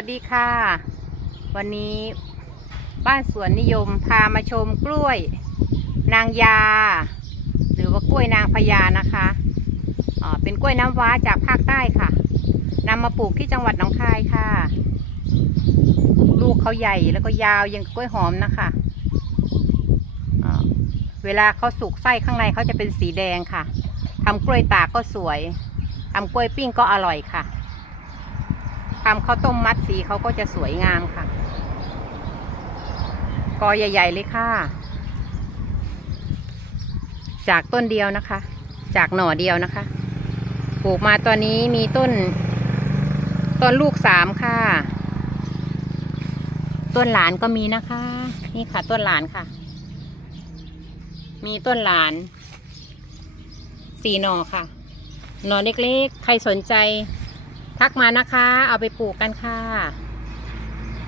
วัสดีค่ะ วันนี้บ้านสวนนิยมพามาชมกล้วย นางยา หรือว่ากล้วยนางพญานะคะเป็นกล้วยน้ำว้าจากภาคใต้ค่ะนำมาปลูกที่จังหวัดหนองคายค่ะ ลูกเขาใหญ่แล้วก็ยาวยังกล้วยหอมนะคะเวลาเขาสุกไส้ข้างในเขาจะเป็นสีแดงค่ะทำกล้วยตากก็สวยทำกล้วยปิ้งก็อร่อยค่ะ ทำข้าวต้มมัดสีเขาก็จะสวยงามค่ะ กอใหญ่ ๆ เลยค่ะ จากต้นเดียวนะคะ จากหน่อเดียวนะคะ ปลูกมาตอนนี้มีต้น ต้นลูกสามค่ะ ต้นหลานก็มีนะคะ นี่ค่ะ ต้นหลานค่ะ มีต้นหลานสี่หน่อค่ะ หน่อเล็กๆ ใครสนใจ ทักมานะคะ เอาไปปลูกกันค่ะ